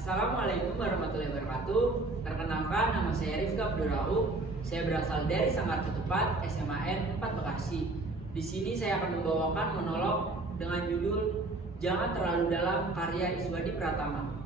Assalamualaikum warahmatullahi wabarakatuh. Perkenalkan, nama saya Rifka Abdurrauf. Saya berasal dari Sanggar Ketupat SMAN 4 Bekasi. Di sini saya akan membawakan monolog dengan judul Jangan Terlalu Dalam karya Iswadi Pratama.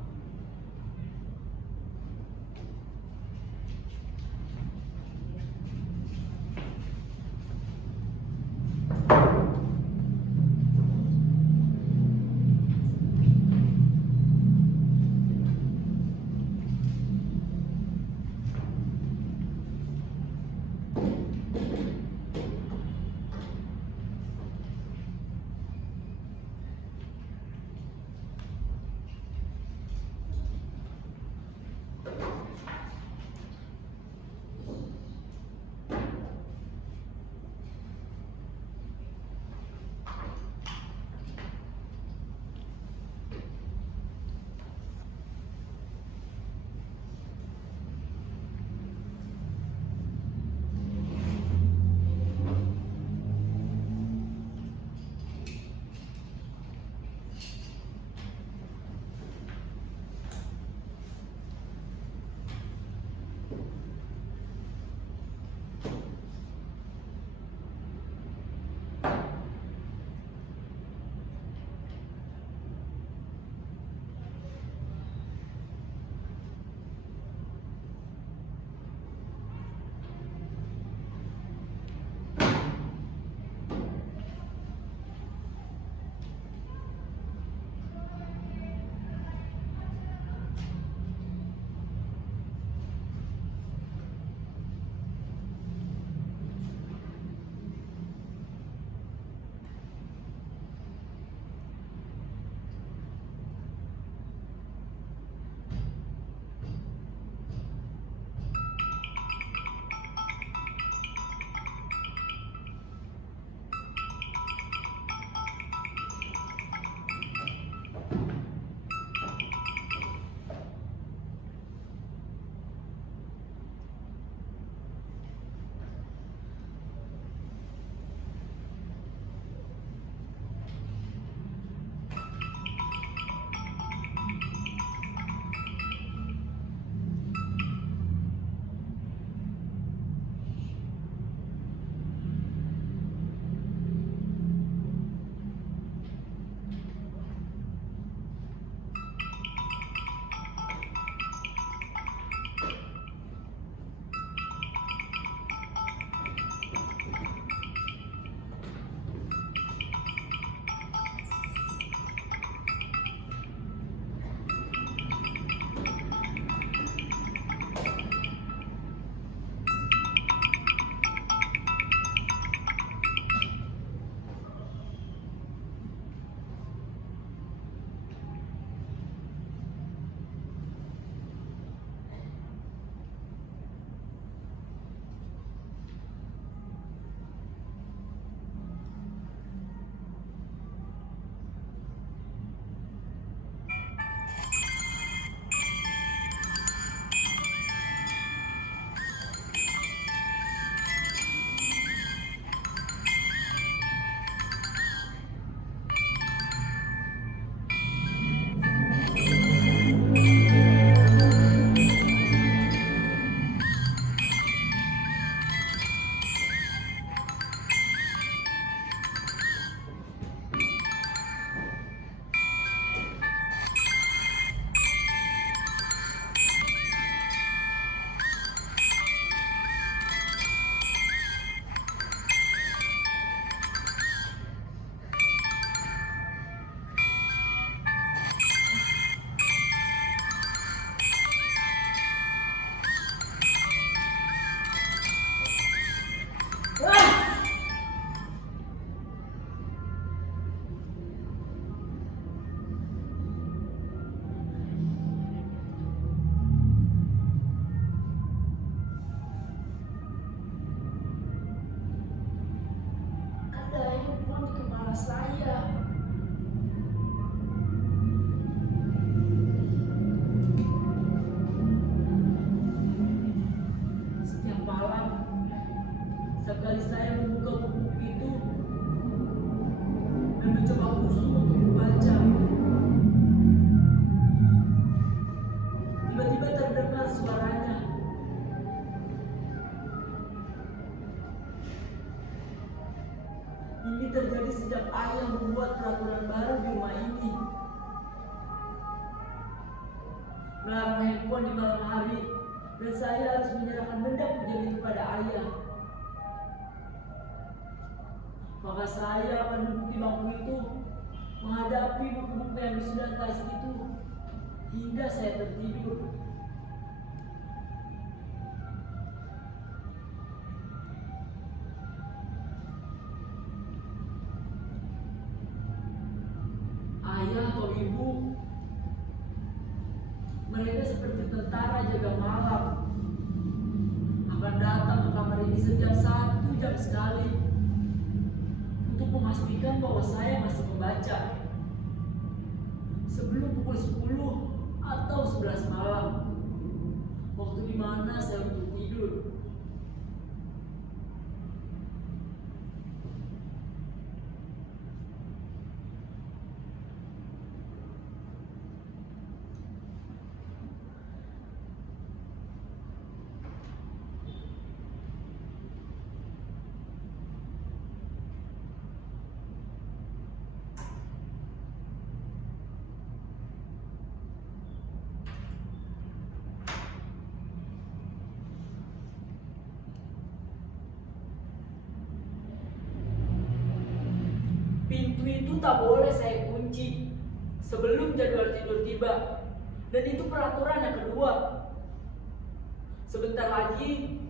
sejak ayah membuat peraturan baru di rumah ini. Melarang handphone di malam hari, dan saya harus menyerahkan benda pujian itu pada ayah. Maka saya akan duduk di bangku itu, menghadapi buku-buku yang sudah tas itu, hingga saya tertidur. Ayah atau ibu, mereka seperti tentara jaga malam, akan datang ke kamar ini setiap 1 jam sekali untuk memastikan bahwa saya masih membaca sebelum pukul 10 atau 11 malam, waktu di mana saya untuk tidur. Pintu itu tak boleh saya kunci sebelum jadwal tidur tiba. Dan itu peraturan yang kedua. Sebentar lagi,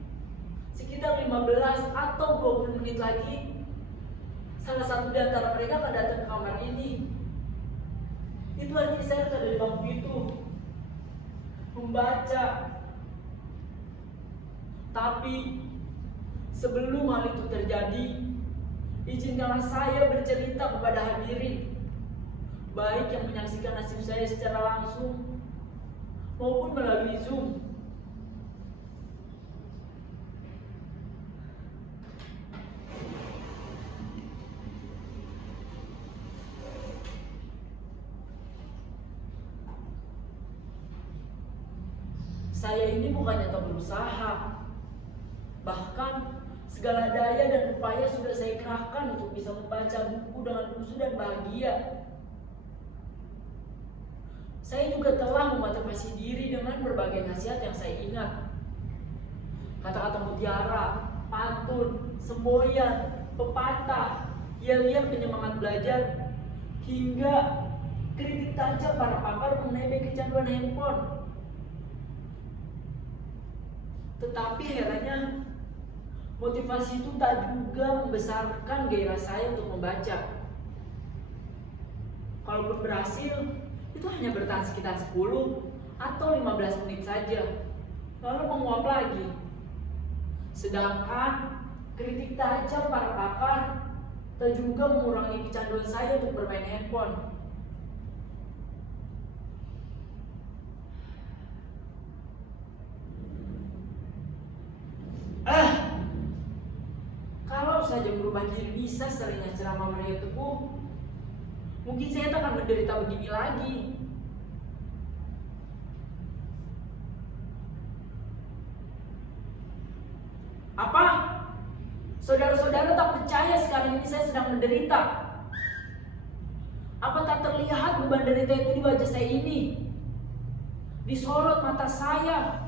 sekitar 15 atau 20 menit lagi, salah satu di antara mereka akan datang ke kamar ini. Itu artinya saya akan dari bangku itu membaca. Tapi sebelum hal itu terjadi, izinkanlah saya bercerita kepada hadirin, baik yang menyaksikan nasib saya secara langsung maupun melalui Zoom. Saya ini bukannya tak berusaha, bahkan segala daya dan upaya sudah saya kerahkan untuk bisa membaca buku dengan khusyuk dan bahagia. Saya juga telah memotivasi diri dengan berbagai nasihat yang saya ingat. Kata-kata mutiara, pantun, semboyan, pepatah, yel-yel penyemangat belajar, hingga kritik tajam para pakar mengenai kecanduan handphone. Tetapi herannya, motivasi itu tak juga membesarkan gairah saya untuk membaca. Kalaupun berhasil, itu hanya bertahan sekitar 10 atau 15 menit saja, lalu menguap lagi. Sedangkan kritik tajam para pakar tak juga mengurangi kecanduan saya untuk bermain handphone. Kalau saja merubah diri bisa seringnya ceramah Maria Teguh, mungkin saya tak akan menderita begini lagi. Apa? Saudara-saudara tak percaya sekarang ini saya sedang menderita? Apa tak terlihat beban derita itu di wajah saya ini? Di sorot mata saya,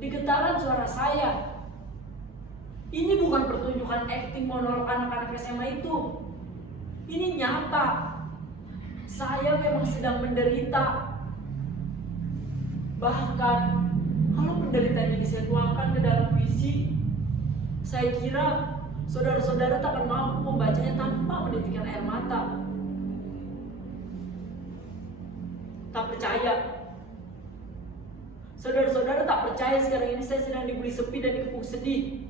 di getaran suara saya. Ini bukan pertunjukan akting monolog anak-anak SMA itu. Ini nyata. Saya memang sedang menderita. Bahkan, kalau penderitaan ini saya tuangkan ke dalam puisi, saya kira saudara-saudara tak akan mampu membacanya tanpa menitikkan air mata. Tak percaya. Saudara-saudara tak percaya sekarang ini saya sedang diberi sepi dan dikepung sedih.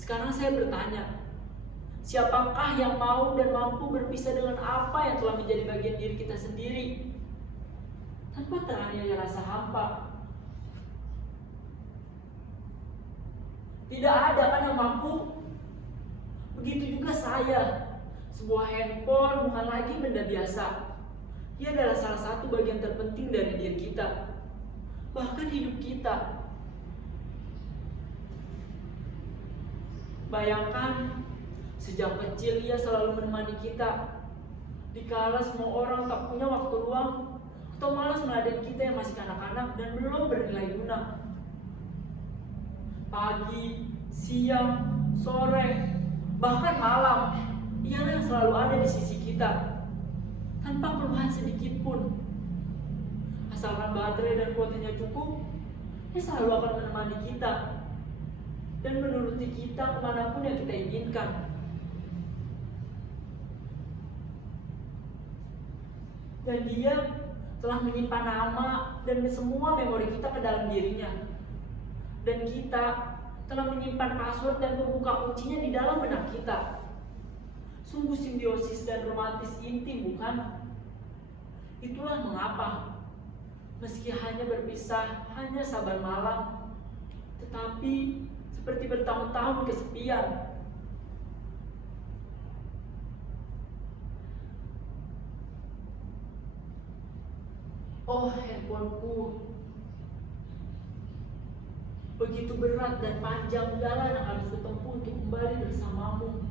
Sekarang saya bertanya, siapakah yang mau dan mampu berpisah dengan apa yang telah menjadi bagian diri kita sendiri tanpa teraniaya rasa hampa? Tidak ada kan yang mampu? Begitu juga saya. Sebuah handphone bukan lagi benda biasa. Ia adalah salah satu bagian terpenting dari diri kita, bahkan hidup kita. Bayangkan, Sejak kecil ia selalu menemani kita. Dikala semua orang tak punya waktu luang atau malas meladeni kita yang masih kanak-kanak dan belum bernilai guna. Pagi, siang, sore, bahkan malam, ialah yang selalu ada di sisi kita, tanpa keluhan sedikit pun. Asalkan baterai dan kuotanya cukup, dia selalu akan menemani kita dan menuruti kita kemanapun yang kita inginkan. Dan dia telah menyimpan nama dan semua memori kita ke dalam dirinya. Dan kita telah menyimpan password dan pembuka kuncinya di dalam benak kita. Sungguh simbiosis dan romantis intim, bukan? Itulah mengapa meski hanya berpisah, hanya saban malam, tetapi seperti bertahun-tahun kesepian. Oh handphoneku, begitu berat dan panjang jalan yang harus kutempuh untuk kembali bersamamu.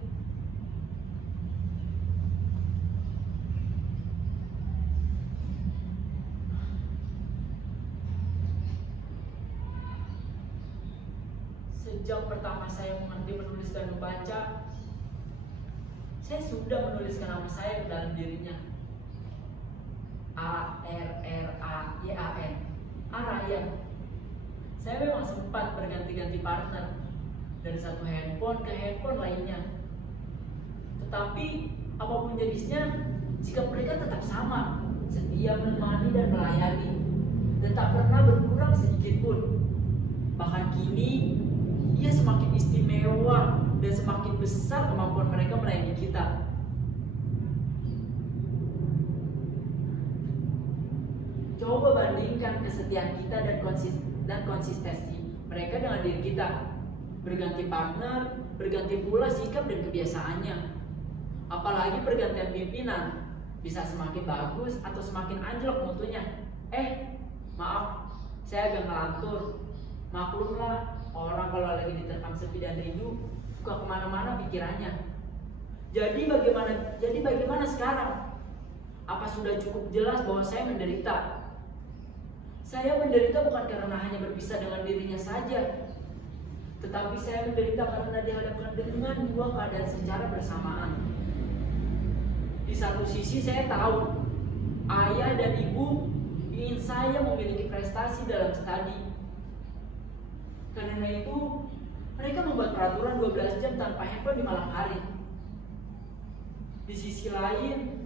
Sejak pertama saya mengerti menulis dan membaca, saya sudah menuliskan nama saya ke dalam dirinya. ARRAYAN, Arayan. Saya memang sempat berganti-ganti partner dari satu handphone ke handphone lainnya. Tetapi apapun jenisnya, sikap mereka tetap sama, setia menemani dan melayani, dan tak pernah berkurang sedikit pun. Bahkan kini, ia semakin istimewa dan semakin besar kemampuan mereka melayani kita. Coba bandingkan kesetiaan kita dan konsistensi mereka dengan diri kita. Berganti partner, berganti pula sikap dan kebiasaannya. Apalagi pergantian pimpinan, bisa semakin bagus atau semakin anjlok mutunya. Maaf, saya agak ngelantur. Maklumlah, orang kalau lagi diterkam sepi dan rindu, suka kemana-mana pikirannya. Jadi bagaimana sekarang? Apa sudah cukup jelas bahwa saya menderita? Saya menderita bukan karena hanya berpisah dengan dirinya saja, tetapi saya menderita karena dihadapkan dengan dua keadaan secara bersamaan. Di satu sisi saya tahu, ayah dan ibu ingin saya memiliki prestasi dalam studi. Karena itu, mereka membuat peraturan 12 jam tanpa handphone di malam hari. Di sisi lain,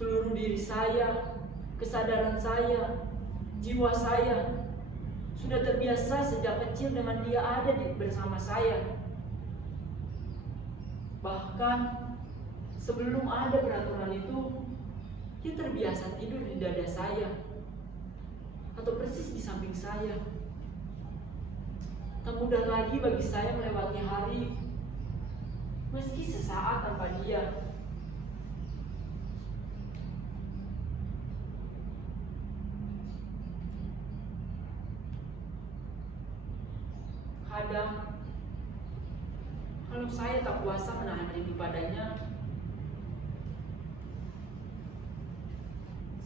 seluruh diri saya, kesadaran saya, jiwa saya sudah terbiasa sejak kecil dengan dia ada bersama saya. Bahkan sebelum ada peraturan itu, dia terbiasa tidur di dada saya atau persis di samping saya. Tak mudah lagi bagi saya melewati hari meski sesaat tanpa dia. Kadang, kalau saya tak kuasa menahan rindu padanya,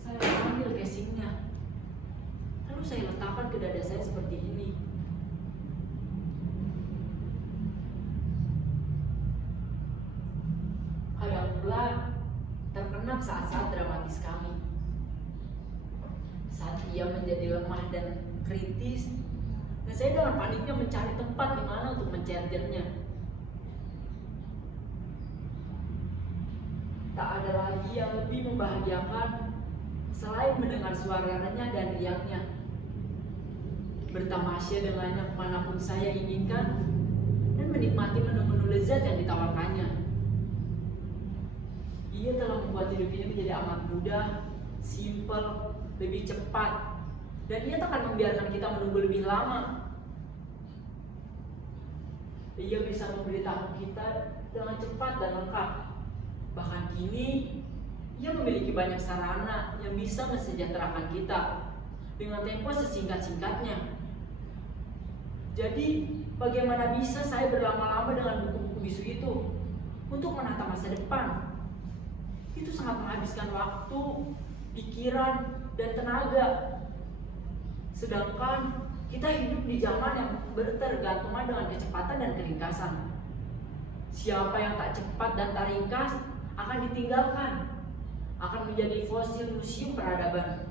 saya ambil casingnya, lalu saya letakkan ke dada saya seperti ini. Kadang pula terkenang saat-saat dramatis kami, saat ia menjadi lemah dan kritis. Dan saya dengan paniknya mencari tempat di mana untuk mencargernya. Tak ada lagi yang lebih membahagiakan selain mendengar suara renyah dan riangnya. Bertamasya dengannya kemanapun saya inginkan dan menikmati menu-menu lezat yang ditawarkannya. Ia telah membuat hidup ini menjadi amat mudah, simpel, lebih cepat. Dan ia tak akan membiarkan kita menunggu lebih lama. Ia bisa memberitahu kita dengan cepat dan lengkap. Bahkan kini, ia memiliki banyak sarana yang bisa mensejahterakan kita dengan tempo sesingkat-singkatnya. Jadi, bagaimana bisa saya berlama-lama dengan buku-buku bisu itu? untuk menata masa depan. Itu sangat menghabiskan waktu, pikiran, dan tenaga. Sedangkan kita hidup di zaman yang bertergantungan dengan kecepatan dan keringkasan. Siapa yang tak cepat dan tak ringkas akan ditinggalkan, akan menjadi fosil museum peradaban.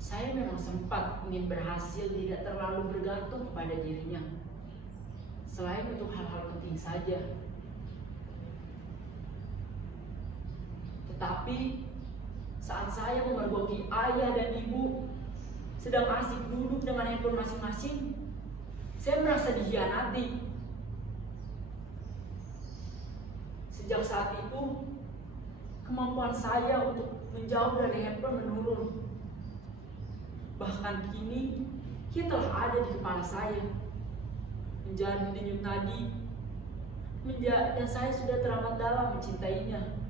Saya memang sempat ingin berhasil tidak terlalu bergantung pada dirinya, selain untuk hal-hal penting saja. Tetapi saat saya memergoki ayah dan ibu sedang asik duduk dengan handphone masing-masing, saya merasa dikhianati. Sejak saat itu, kemampuan saya untuk menjauh dari handphone menurun. Bahkan kini, ia telah ada di kepala saya, menjadi denyut nadi, dan saya sudah teramat dalam mencintainya.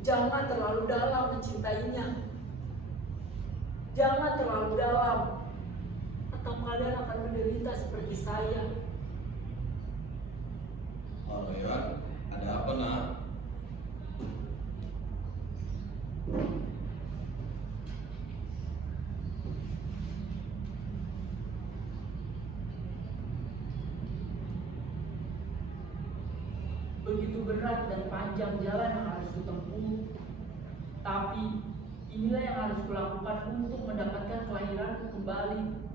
Jangan terlalu dalam mencintainya. Jangan terlalu dalam, atau kalian akan menderita seperti saya. Oh ya, ada apa nak? Begitu berat dan panjang jalan yang harus kutempuh, tapi inilah yang harus kulakukan untuk mendapatkan kelahiranku kembali.